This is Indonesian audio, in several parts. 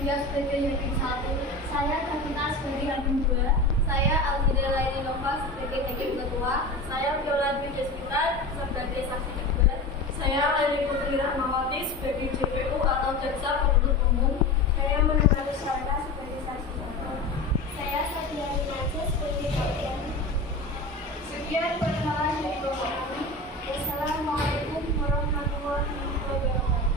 Dia sebagai hakim 1, saya Davina sebagai hakim 2, saya Alfida Laini Nova sebagai hakim ketua, saya Viola Dwi Desmita sebagai saksi juga, saya Leni Putri Rahmawati sebagai JPU atau jaksa penuntut umum, saya Menurut Syarika sebagai saksi satu, saya Sadiani Najah sebagai bagian. Sekian perkenalan dari Bapak kami. Wassalamualaikum warahmatullahi wabarakatuh.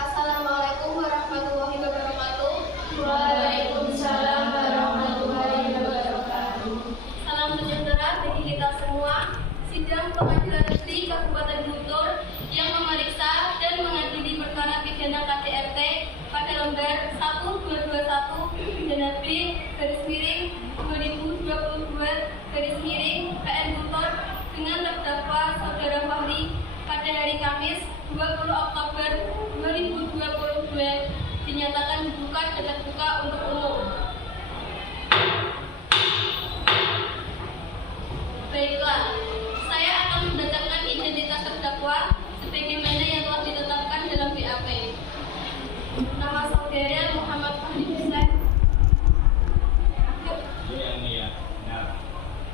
Assalamualaikum warahmatullahi wabarakatuh. Waalaikumsalam warahmatullahi wabarakatuh. Salam sejahtera bagi kita semua. Sidang Pengadilan Negeri Kabupaten Guntur yang memeriksa dan mengadili perkara pidana KDRT pada lembar 1221 pidana B /2022 PN Guntur dengan terdakwa Saudara Fahri pada hari Kamis 20 Oktober 2022 dinyatakan dibuka dan terbuka untuk umum. Baiklah, saya akan membacakan identitas terdakwa sebagaimana yang telah ditetapkan dalam BAP. Nama saudara Muhammad Fahri Hussein.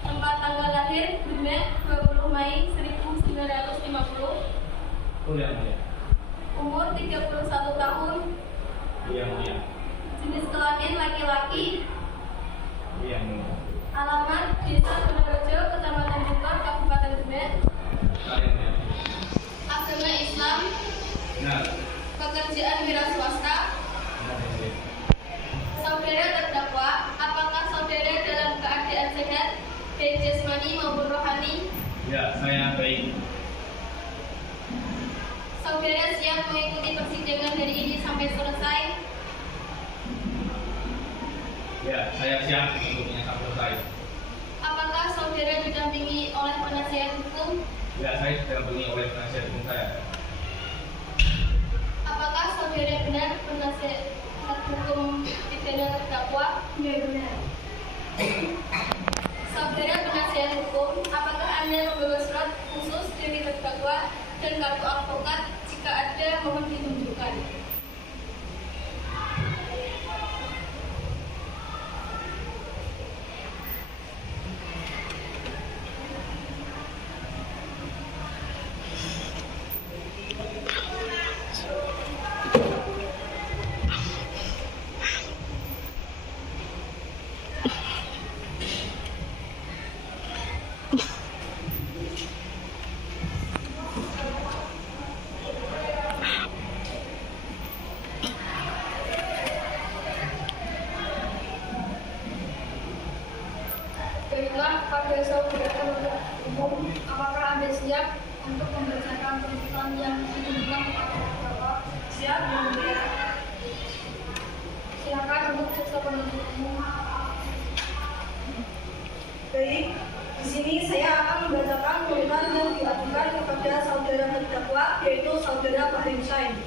Tempat tanggal lahir Demak 20 Mei 1950. Umur 31 tahun. Jenis kelamin laki-laki. Alamat Desa Benerjo, Kecamatan Guntur, Kabupaten Demak. Agama Islam. Pekerjaan wira swasta. Saudara terdakwa, apakah saudara dalam keadaan sehat, baik jasmani maupun rohani? Ya, saya baik. Saudara siap mengikuti persidangan hari ini sampai selesai? Ya, saya siap untuknya sampai selesai. Apakah saudara didampingi oleh penasihat hukum? Ya, saya didampingi oleh penasihat hukum saya. Apakah saudara benar penasihat hukum pidana terdakwa? Ya, benar. Saudara penasihat hukum, apakah Anda membawa surat khusus dari terdakwa dan kartu advokat? Jika ada, mohon ditunjukkan. Baiklah, pada saudara penuntut umum, apakah Anda siap untuk membacakan tuntutan yang ditujukan kepada terdakwa? Siap, ya, mulia. Silakan untuk jaksa penuntut umum. Baik, di sini saya akan membacakan tuntutan yang diajukan kepada saudara terdakwa, yaitu saudara Fahri Hussein.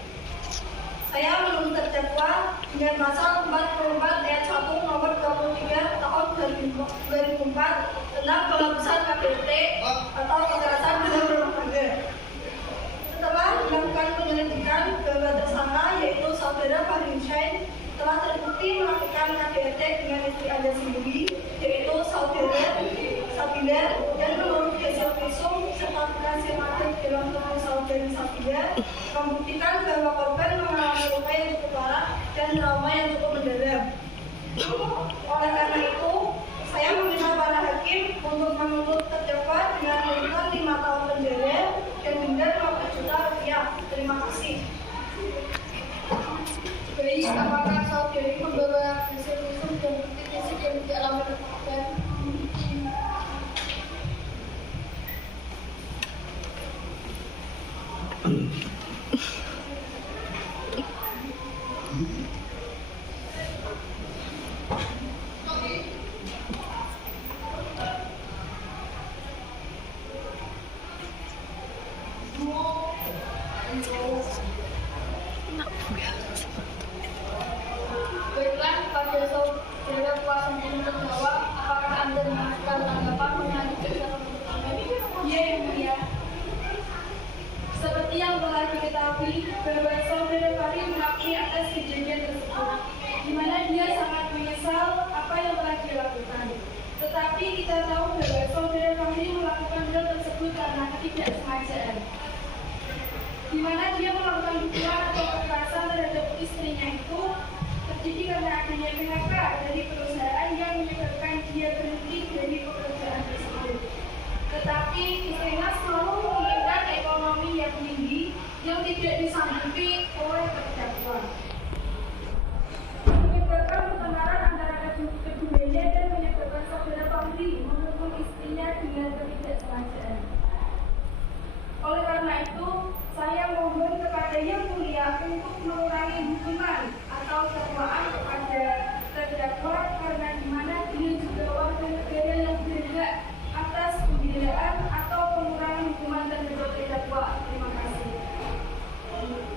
Saya menuntut terdakwa dengan pasal 44 ayat 1 nomor 23 tahun 2004 tentang penghapusan KDRT atau kekerasan dalam rumah tangga. Setelah dilakukan penyelidikan, bahwa tersangka yaitu saudara Fahri Hussein telah terbukti melakukan KDRT dengan istri Anda sendiri, yaitu saudara Sabila, dan menurut hasil visum serta hasil akhir dalam tubuh saudari Sabila membuktikan bahwa korban mengalami luka yang cukup parah dan trauma yang cukup mendalam. Oleh karena itu, saya meminta para hakim untuk menuntut terdakwa dengan tuntutan 5 tahun penjara dan denda 50 juta rupiah. Terima kasih. Baik, apakah saudari membawa hasil visum dan bukti fisik yang dialami oleh korban? tanggapan mengenai kebijakan untuk kami? Iya, Yang Mulia. Seperti yang telah diketahui, bahwa saudara Fahri mengakui atas kejadian tersebut, di mana dia sangat menyesal apa yang telah dia lakukan. Tetapi kita tahu bahwa saudara Fahri melakukan hal tersebut karena ketidaksengajaan, di mana dia melakukan pukulan atau kekerasan terhadap istrinya itu terjadi karena adanya PHK dari perusahaan yang menyebabkan dia berhenti dari pekerjaan tersebut. Tetapi istrinya selalu menginginkan ekonomi yang tinggi yang tidak disanggupi oleh terdakwa, menyebabkan pertengkaran antara keduanya dan menyebabkan saudara Fahri memukul istrinya dengan ketidaksengajaan. Oleh karena itu, saya mohon kepada Yang Mulia untuk mengurangi hukuman atau dakwaan kepada terdakwa karena di mana dia juga warga negara yang berhak atas pembelaan atau pengurangan hukuman terhadap terdakwa. Terima kasih.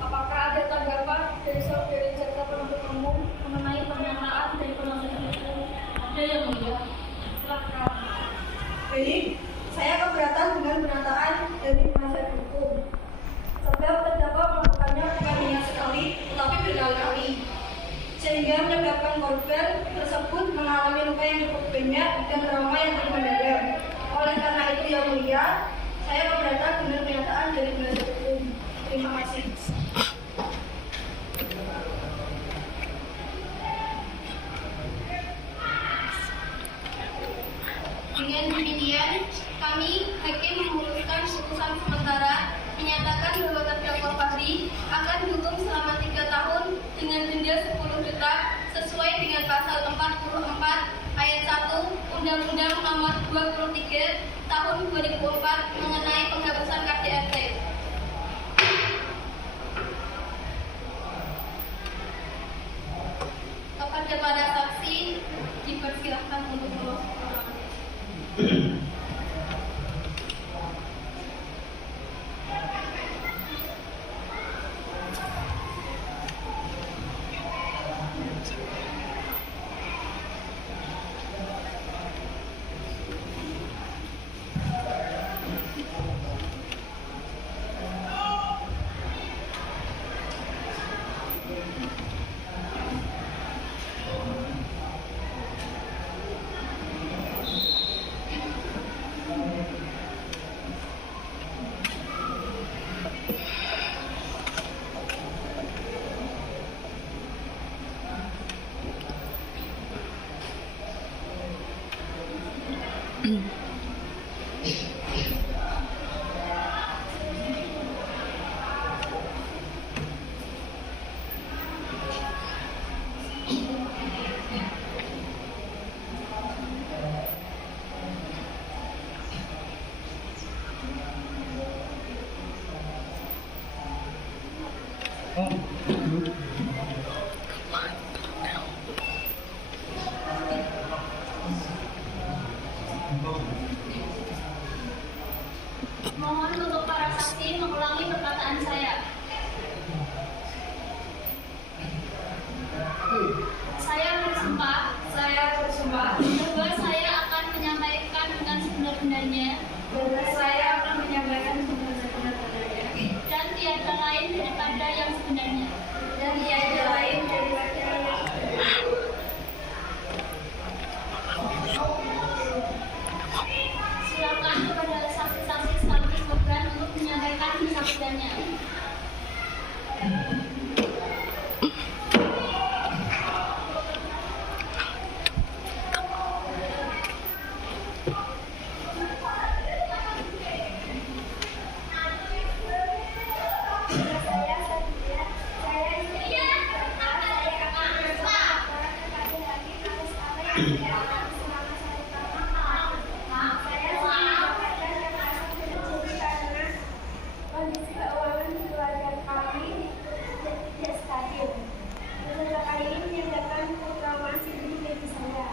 Apakah ada tanggapan dari saudara jaksa penuntut umum mengenai pernyataan dari penuntut umum? Ada Yang Mulia. Silakan. Baik, saya keberatan dengan pernyataan dari penasihat hukum. Sebab terdakwa melakukannya bukan hanya sekali, tetapi berkali-kali, sehingga menyebabkan korban tersebut mengalami luka yang cukup banyak dan trauma yang cukup mendalam. Oleh karena itu, Yang Mulia, saya keberatan dengan pernyataan dari penasihat hukum. Terima kasih. Dengan demikian, kami hakim memutuskan putusan sementara menyatakan bahwa terdakwa Fahri akan dihukum selama 3 tahun dengan denda 10 juta sesuai dengan pasal 44 ayat 1 Undang-Undang Nomor 23 Tahun 2004 mengenai penghapusan KDRT. Kepada para saksi dipersilahkan untuk meluas keterangan. Mohon untuk para saksi mengulangi perkataan saya. Saya bersumpah bahwa saya akan menyampaikan dengan sebenar-benarnya dan tiada lain daripada yang sebenarnya. Silakan kepada saksi-saksi sekaligus korban untuk menyampaikan kesaksiannya. Kondisi keuangan keluarga kami tidak stabil. Kecelakaan ini menyebabkan keuangan sendiri bagi saya.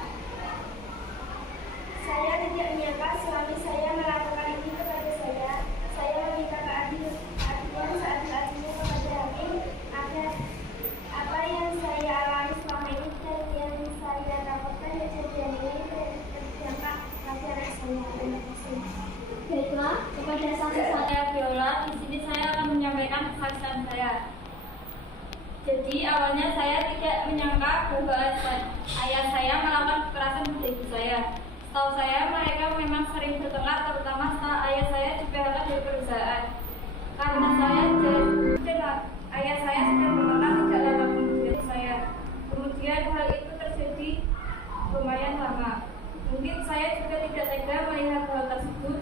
Saya tidak menyangka suami saya melakukan ini kepada saya. Saya meminta keadilan seadil-adilnya kepada hakim agar apa yang saya alami selama ini dan yang saya dapatkan kejadian ini Awalnya saya tidak menyangka bahwa ayah saya melakukan kekerasan pada ibu saya. Setahu saya mereka memang sering bertengkar, terutama setelah ayah saya di-PHK dari perusahaan. Karena ayah saya sudah mengenal tidak lama kemudian saya. Kemudian hal itu terjadi lumayan lama. Mungkin saya juga tidak tega melihat hal tersebut.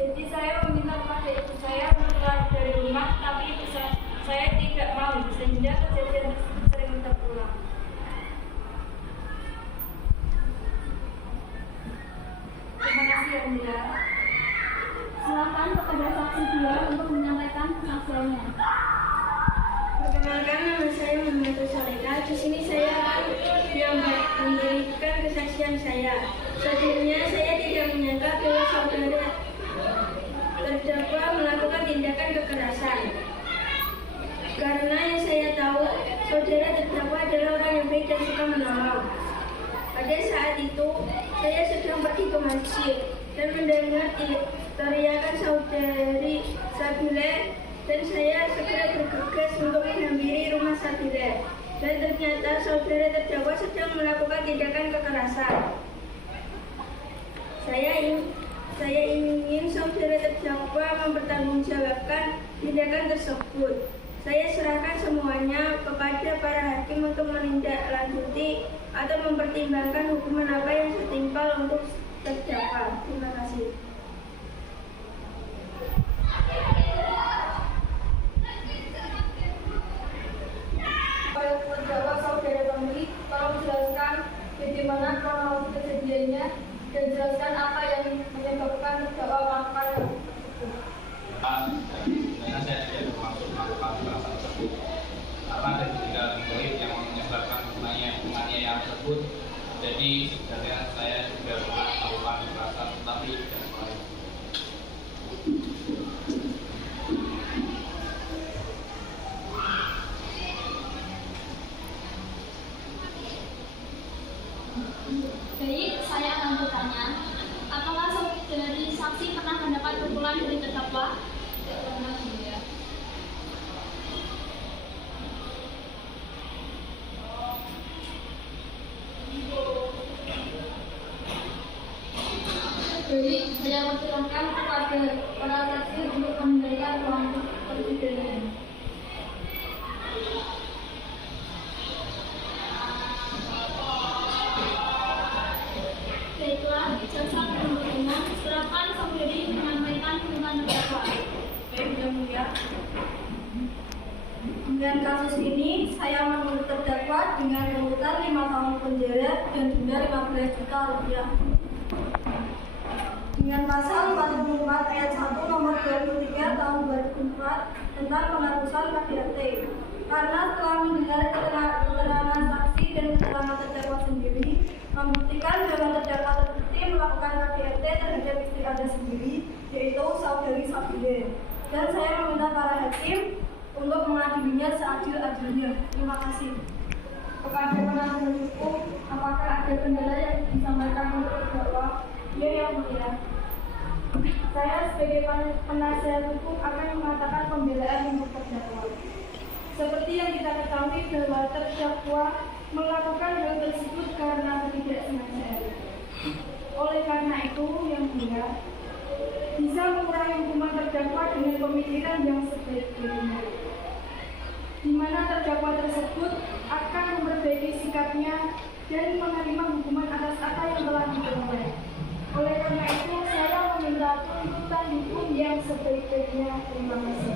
Jadi saya meminta kepada ibu saya untuk keluar dari rumah, tapi ibu saya tidak mau, sehingga kejadian tersebut sering terulang. Terima kasih ya Anda. Silakan kepada saksi 2 untuk menyampaikan kesaksiannya. Perkenalkan, nama saya Muhammad Soleka. Di sini saya akan memberikan kesaksian saya. Sebelumnya saya tidak menyangka bahwa saudara terdakwa melakukan tindakan kekerasan. Karena yang saya tahu, saudara terdakwa adalah orang yang baik dan suka menolong. Pada saat itu, saya sedang pergi ke masjid dan mendengar teriakan saudari Sabile, dan saya segera bergegas untuk menghampiri rumah Sabile. Dan ternyata saudara terdakwa sedang melakukan tindakan kekerasan. Saya ingin saudara terdakwa mempertanggungjawabkan tindakan tersebut. Saya serahkan semuanya kepada para hakim untuk menindaklanjuti atau mempertimbangkan hukuman apa yang setimpal untuk terdakwa. Terima kasih. Terdakwa saudara Tommy, tolong jelaskan bagaimana kronologi kejadiannya dan jelaskan apa yang menyebabkan terdakwa melakukan hal tersebut. Karena saya tidak bermaksud melakukan kekerasan tersebut. Karena ada ketinggalan poin yang menyebabkan penganiayaan tersebut. Jadi sebenarnya saya juga pernah melakukan kekerasan, tetapi tidak selalu. Baik, saya akan bertanya, apakah saudari saksi pernah mendapat pukulan dari terdakwa? Tidak pernah, ya. Baik, saya persilahkan kepada para saksi untuk memberikan ruang persidangan. Baiklah, jaksa penuntut umum, silakan saudari menyampaikan tuntutan terdakwa. Baik, Yang Mulia. Dengan kasus ini, saya menuntut terdakwa dengan tuntutan 5 tahun penjara dan denda 15 juta rupiah. Dengan pasal 44 ayat 1 nomor 23 tahun 2004 tentang penghapusan KDRT. Karena telah mendengar keterangan saksi dan keterangan terdakwa sendiri membuktikan bahwa terdakwa terbukti melakukan KDRT terhadap istri Anda sendiri, yaitu saudari Sabile. Dan saya meminta para hakim untuk mengadilinya seadil-adilnya. Terima kasih. Kepada penasihat hukum, apakah ada kendala yang disampaikan untuk terdakwa? Ya, Yang Mulia. Saya sebagai penasihat hukum akan mengatakan pembelaan untuk terdakwa. Seperti yang kita ketahui bahwa terdakwa melakukan hal tersebut karena ketidaksengajaan. Oleh karena itu, Yang Mulia, bisa mengurangi hukuman terdakwa dengan pemikiran yang sebaik-baiknya, di mana terdakwa tersebut akan memperbaiki sikapnya dan menerima hukuman atas apa yang telah diperbuat. Oleh karena itu, saya meminta tuntutan hukum yang sebaik-baiknya. Terima kasih.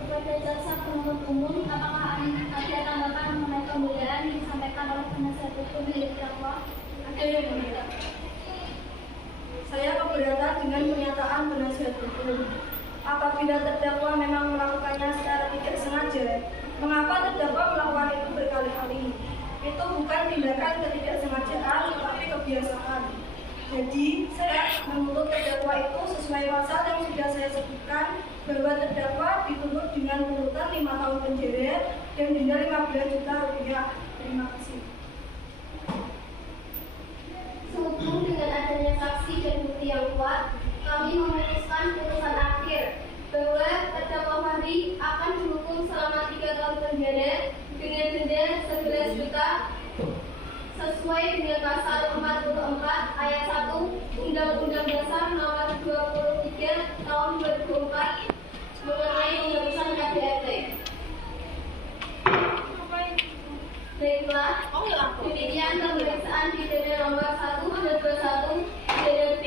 Kepada jaksa penuntut umum, apakah ada tanggapan mengenai pembelaan yang disampaikan oleh penasihat hukum dari terdakwa? Ada yang mulia. Saya keberatan dengan pernyataan penasihat hukum. Apabila terdakwa memang melakukannya secara tidak sengaja, mengapa terdakwa melakukan itu berkali-kali? Itu bukan tindakan ketidaksengajaan, tetapi kebiasaan. Jadi, saya menuntut terdakwa itu sesuai pasal yang sudah saya sebutkan, bahwa terdakwa dituntut dengan tuntutan 5 tahun penjara dan denda 15 juta rupiah. Terima kasih. Sehubung dengan adanya saksi dan bukti yang kuat, kami memutuskan putusan akhir bahwa terdakwa Fahri akan dihukum selama 3 tahun penjara sesuai dengan pasal 44 ayat 1 Undang-Undang Dasar Nomor 23 Tahun 2004 mengenai penghapusan KDRT. Baiklah, demikian pemeriksaan pidana nomor 1/21 DLB